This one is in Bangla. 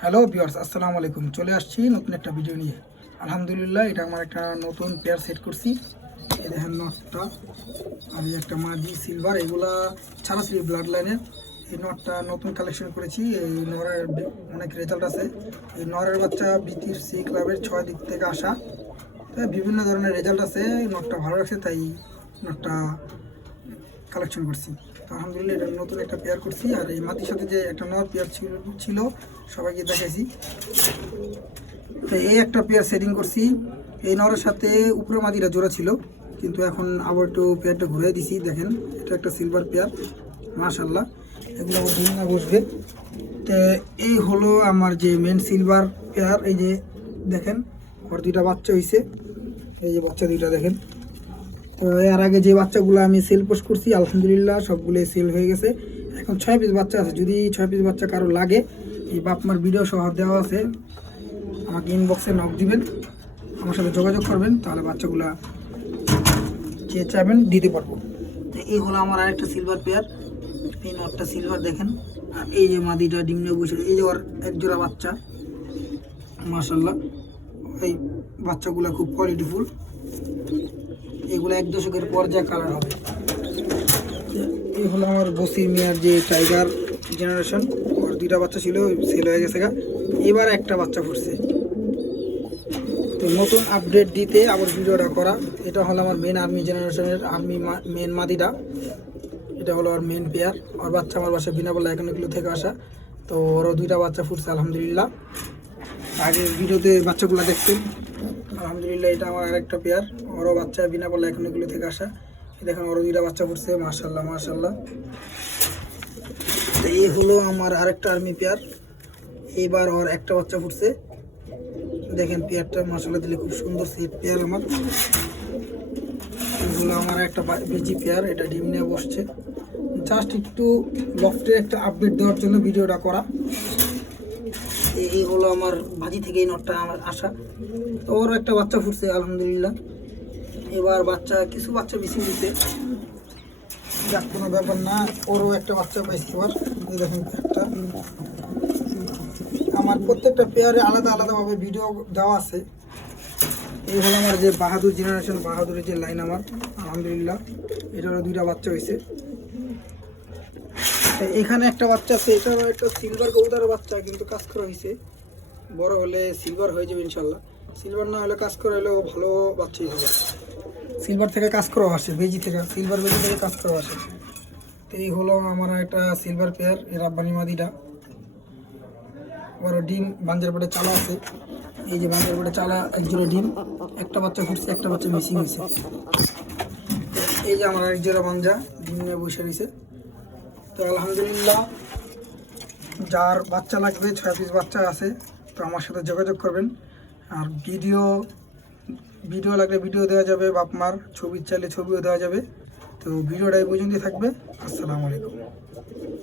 হ্যালো ভিউয়ার্স, আসসালামু আলাইকুম। চলে আসছি নতুন একটা ভিডিও নিয়ে। আলহামদুলিল্লাহ, এটা আমার একটা নতুন পেয়ার সেট করছি। এই দেখেন নটটা, আর এই একটা মাদি সিলভার, এগুলা ছাড়াছড়ি ব্লাড লাইনের। এই নটটা নতুন কালেকশন করেছি। এই নরের অনেক রেজাল্ট আছে। এই নরের বাচ্চা বিটিসি ক্লাবের 6 দিক থেকে আসা, তাই বিভিন্ন ধরনের রেজাল্ট আছে। এই নটটা ভালো লাগছে, তাই নটটা কালেকশন করছি। তো আলহামদুলিল্লাহ, এটা নতুন একটা পেয়ার করছি। আর এই মাটির সাথে যে একটা নর পেয়ার ছিল সবাইকে দেখাইছি। তো এই একটা পেয়ার সেটিং করছি। এই নরের সাথে উপরে মাটিটা জোড়া ছিল, কিন্তু এখন আবার একটু পেয়ারটা ঘুরে দিছি। দেখেন, এটা একটা সিলভার পেয়ার, মাশাল্লাহ। এগুলো আবার ডিম না বসবে। তো এই হলো আমার যে মেন সিলভার পেয়ার। এই যে দেখেন, ওর দুইটা বাচ্চা হয়েছে। এই যে বাচ্চা দুইটা দেখেন। তো এর আগে যে বাচ্চাগুলো আমি সেল পোস্ট করছি, আলহামদুলিল্লাহ সবগুলোই সেল হয়ে গেছে। এখন 6 পিস বাচ্চা আছে। যদি 6 পিস বাচ্চা কারো লাগে, এই বাপমার ভিডিও সহ দেওয়া আছে, আমাকে ইনবক্সে নক দিবেন, আমার সাথে যোগাযোগ করবেন, তাহলে বাচ্চাগুলা যে চাইবেন দিতে পারবো। তো এই হলো আমার আরেকটা সিলভার পেয়ার। এই নটটা সিলভার দেখেন। আর এই যে মাদিটা ডিম নিয়ে বসে, এই যে ওর এক জোড়া বাচ্চা, মাশাল্লাহ। এই বাচ্চাগুলো খুব কোয়ালিটিফুল। এগুলো 1 দশকের পর যা কালার হবে। এই হলো আমার বসির মিয়ার যে টাইগার জেনারেশন। ওর দুইটা বাচ্চা ছিল, সেল হয়ে গেছে গা। এবার একটা বাচ্চা ফুটছে। তো নতুন আপডেট দিতে আবার ভিডিওটা করা। এটা হলো আমার মেন আর্মি জেনারেশনের মেন মাদিটা। এটা হলো আর মেন পেয়ার। ওর বাচ্চা আমার বাসায় বিনা বলা এগুলো থেকে আসা। তো ওরও দুইটা বাচ্চা ফুটছে আলহামদুলিল্লাহ। আগের ভিডিওতে বাচ্চাগুলো দেখছেন, আলহামদুলিল্লাহ। এটা আমার আরেকটা পেয়ার, ওরও বাচ্চা বিনা বলা এগুলো থেকে আসা। দেখেন, ওরও দুইটা বাচ্চা ফুটছে, মাশাল্লাহ মাশাল্লাহ। তো এই হলো আমার আরেকটা আর্মি পেয়ার। এইবার ওর একটা বাচ্চা ফুটছে। দেখেন পেয়ারটা মাশাল্লাহ দিলে খুব সুন্দর সেট পেয়ার আমার। এগুলো আমার একটা বিজি পেয়ার, এটা ডিম নিয়ে বসছে। জাস্ট একটু লফটের একটা আপডেট দেওয়ার জন্য ভিডিওটা করা। এই হলো আমার ভাজি থেকে এই নটটা আমার আসা। তো ওরও একটা বাচ্চা ফুটছে আলহামদুলিল্লাহ। এবার কিছু বাচ্চা বেশি দিতে, যাক কোনো ব্যাপার না। ওরও একটা বাচ্চা পাইছি এবার। এই দেখেন একটা, আমার প্রত্যেকটা পেয়ারে আলাদা আলাদাভাবে ভিডিও দেওয়া আছে। এই হলো আমার যে বাহাদুর জেনারেশন, বাহাদুরের যে লাইন আমার, আলহামদুলিল্লাহ। এটারও দুইটা বাচ্চা হয়েছে। এখানে একটা বাচ্চা আছে, এটারও একটা সিলভার কবুতরের বাচ্চা, কিন্তু কাজ করা হয়েছে। বড় হলে সিলভার হয়ে যাবে ইনশাল্লাহ। সিলভার না হলে কাজ করা হলেও ভালো বাচ্চাই হবে। সিলভার থেকে কাজ করা আসে, বেজি থেকে, সিলভার বেজি থেকে কাজ করা আসে। তো এই হলো আমার একটা সিলভার পেয়ার, এর আব্বানি মাদিটা। বড় ডিম বাঞ্জারপাটে চালা আছে। এই যে বাঞ্জারপাটে চালা এক জোড়া ডিম, একটা বাচ্চা ফুটছে, একটা বাচ্চা মিসিং হয়েছে। এই যে আমার এক জোড়া বাঞ্জা ডিম নিয়ে বসে রয়েছে। তো আলহামদুলিল্লাহ, যার বাচ্চা লাগবে, 6 পিস বাচ্চা আছে, তো আমার সাথে যোগাযোগ করবেন। আর ভিডিও লাগলে ভিডিও দেওয়া যাবে, বাপমার ছবি চাইলে ছবিও দেওয়া যাবে। তো ভিডিওটা এই পর্যন্তই থাকবে। আসসালামু আলাইকুম।